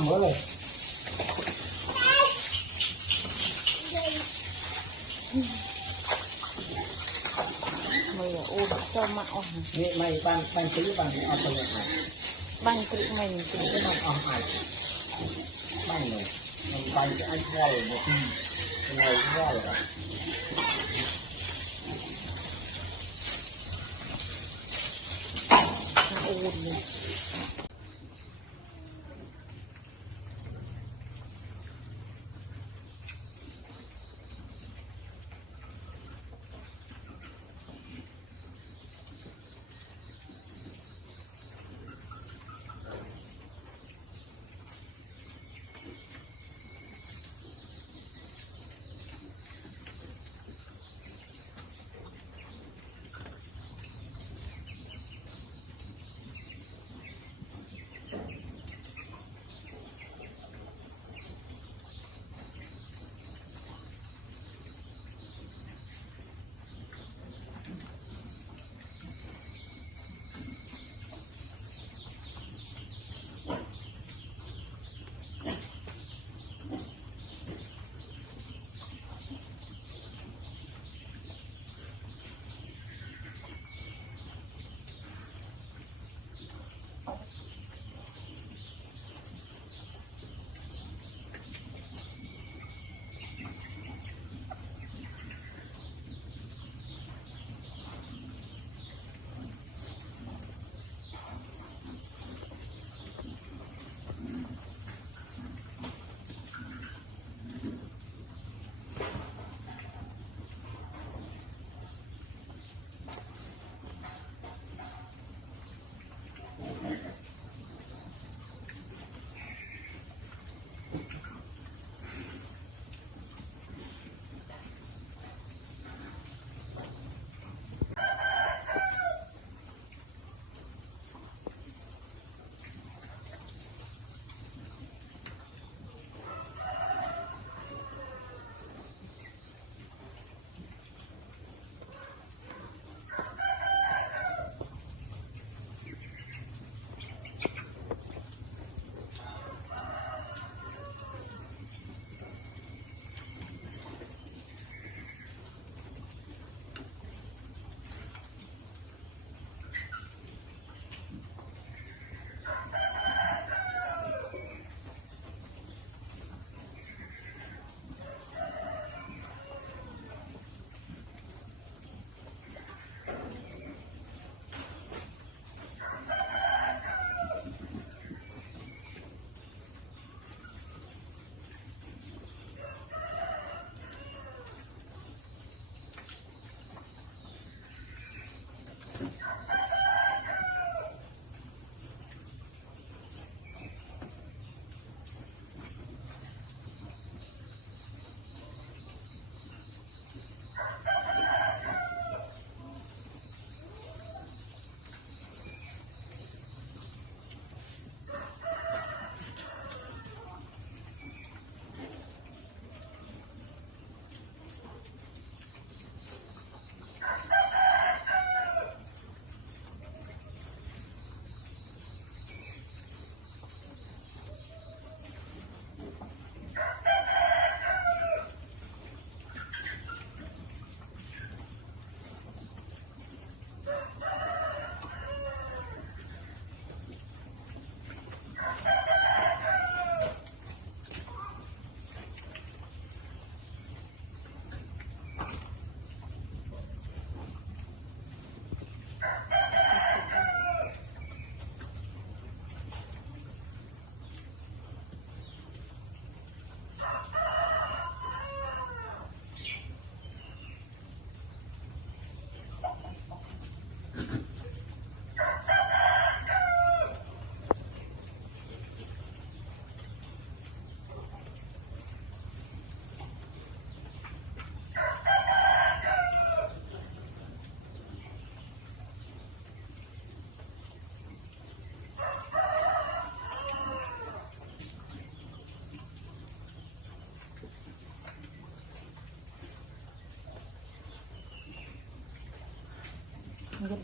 ำเลยมืออูดเจ้ามาอ่อนนี่ไม่บ้านซื้อบ้านเอาไปเลยบ้านกรึไม่มีกรึ ก็มันเอาหายบ้านเลยมันไปจะอันว่าเลยบางทีเป็นไงว่าเลยอูดเลย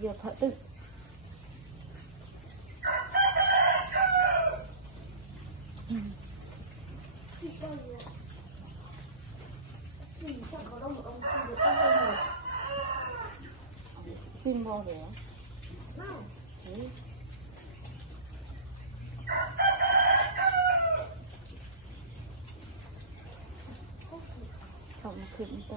เยอะๆเถอะตึก Xin vô để đấy. Không kiểm tra.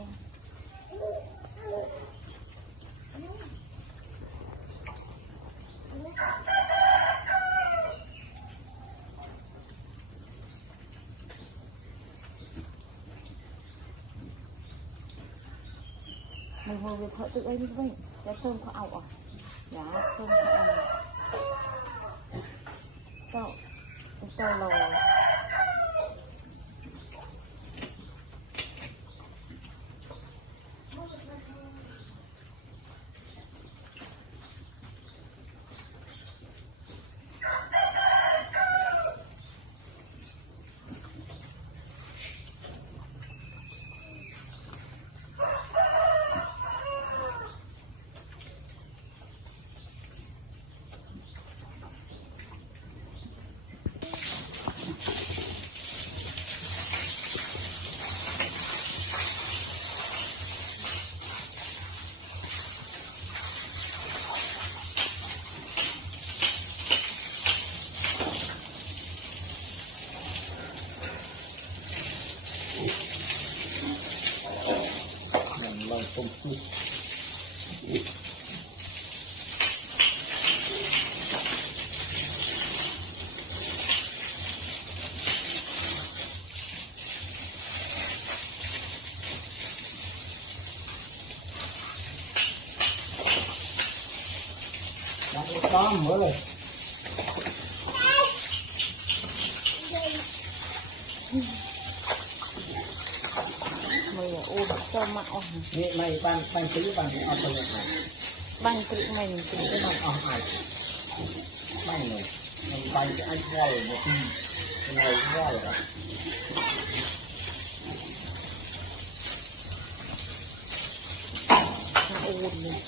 Mình ngồi về thợ tự ấy đi vậy. Để sơn có ảo à? Dạ, sơn có ảo. Tao là lòng tôm cua đã có nữa rồi mày ôm cho mạo.นี่ไม่บ้านซื้อบ้านเอาไปเลย Băng tự mình tự ไม่ต้องเอาหายไม่เลยมันไปจะไอ้พ่อเลยมาตีเป็นไงพ่อเหรอ ôm này.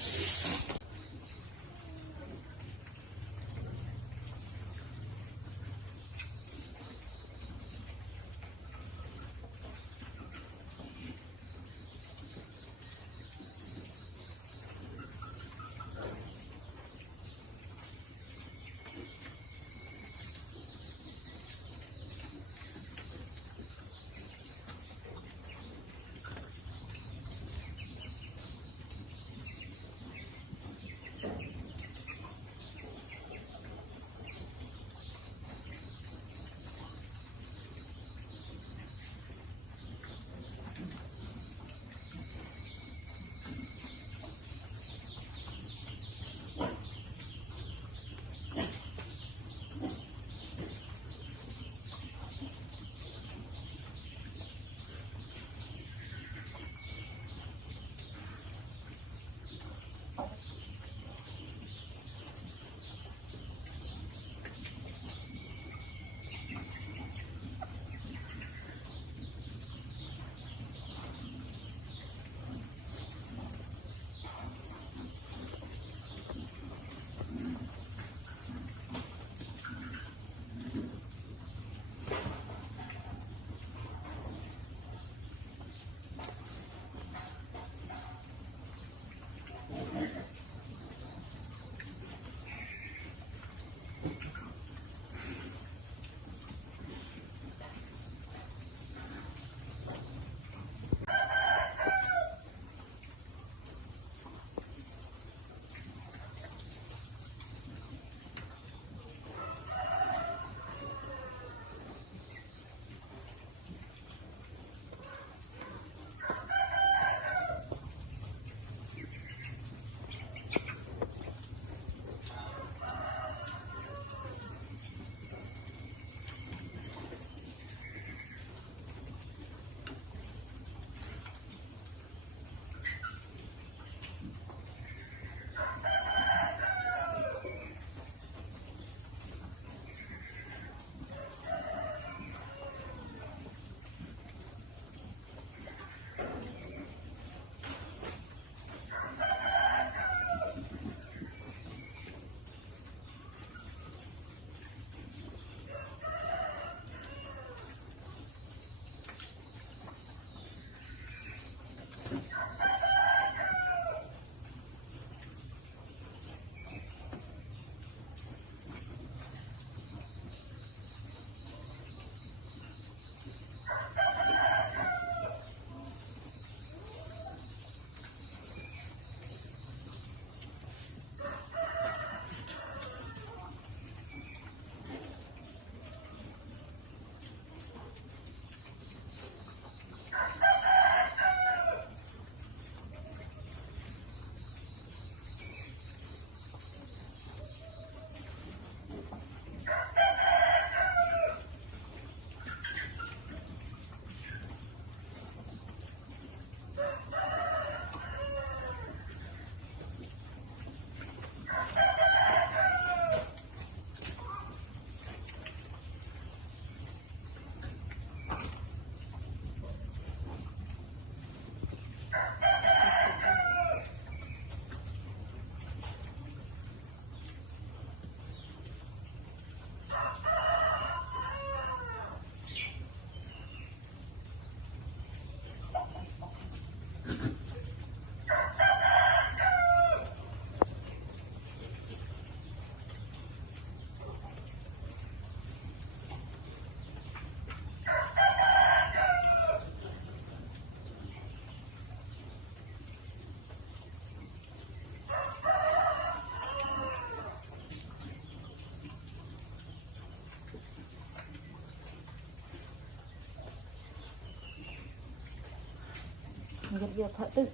giật giật thợ tự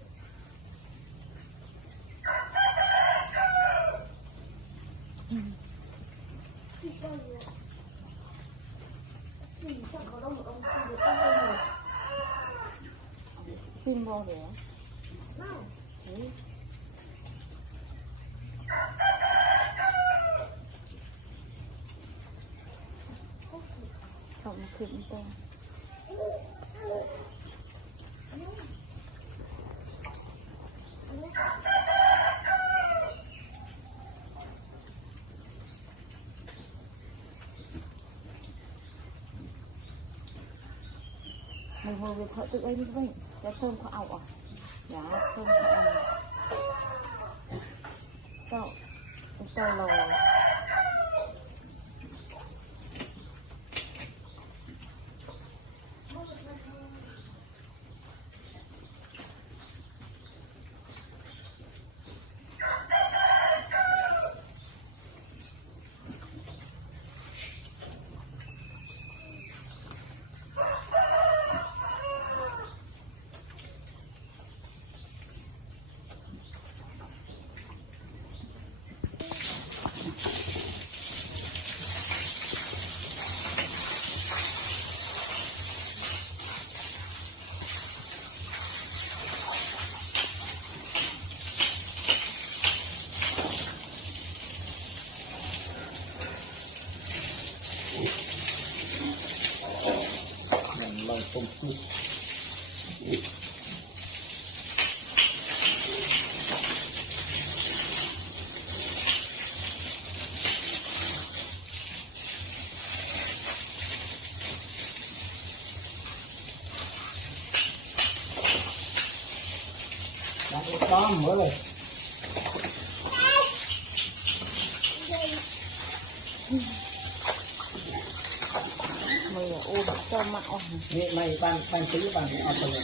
xin vô để đấy. Cộng kiểm tên mình ngồi về thợ tự ấy đi các bạn đẹp sơn có ảo à giá sơn có ảo cậu cậu lầu lòng tôm cua đã có nữa rồi mày ôm cho mặt ômนี่ไม่บ้านซื้อบ้านเอาไปเลย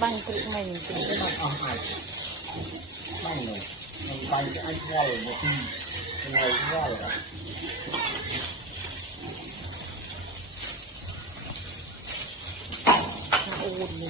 băng tự mình ที่มันเอาหายบ้านเลยมันไปไอ้พ่อเลยมาตีเป็นไงพ่อเลย ôm đi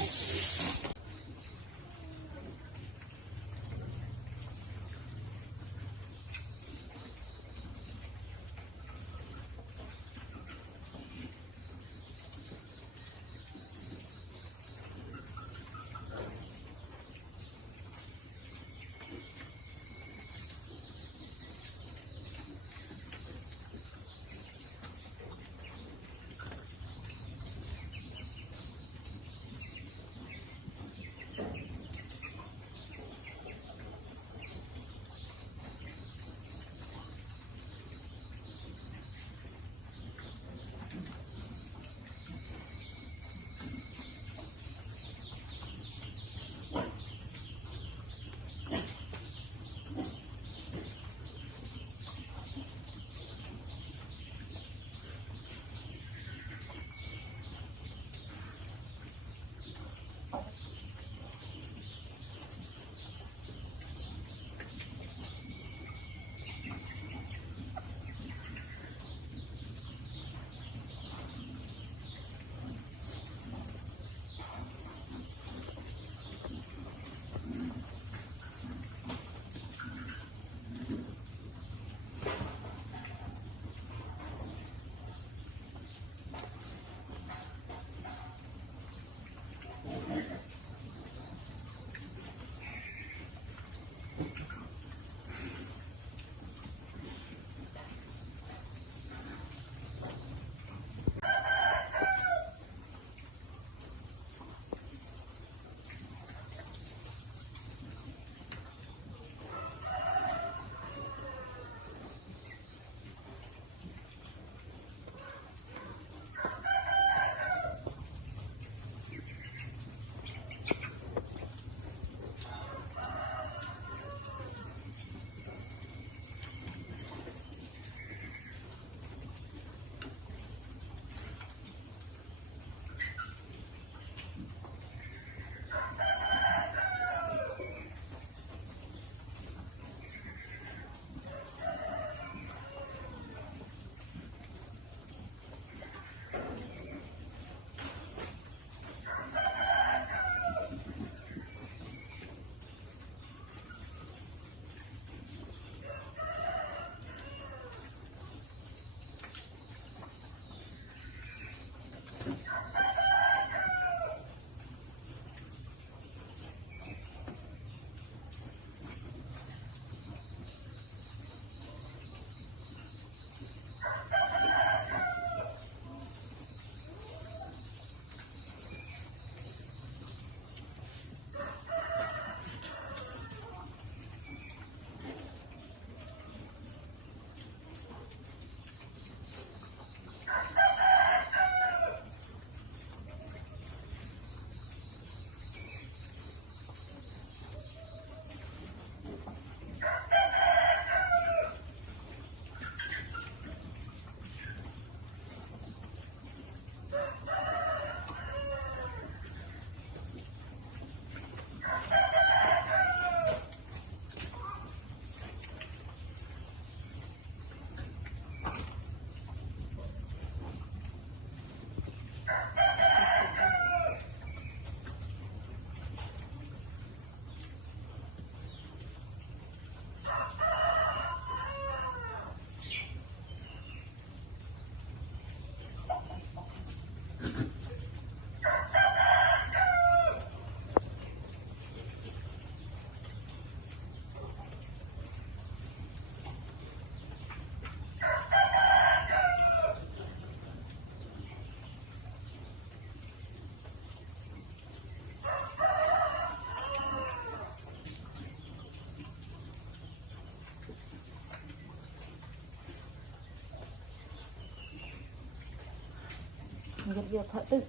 Giật giật thở tự.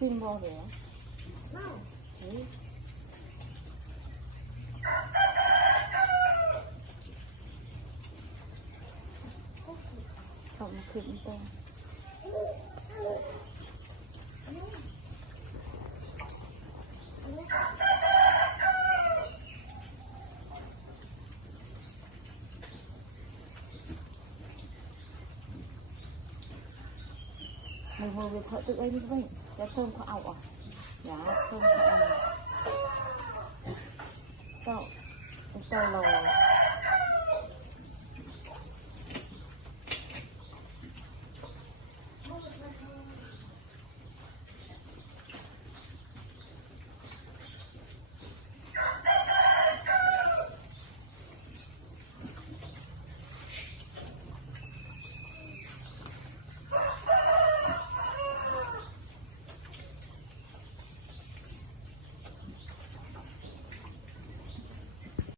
Xin vô để đấy. Cộng khuyến tên. Mày ngồi về thợ tự ấy đi vậy. Đẹp sơn có ảo à? Dạ, sơn có ảo. Tao lầu.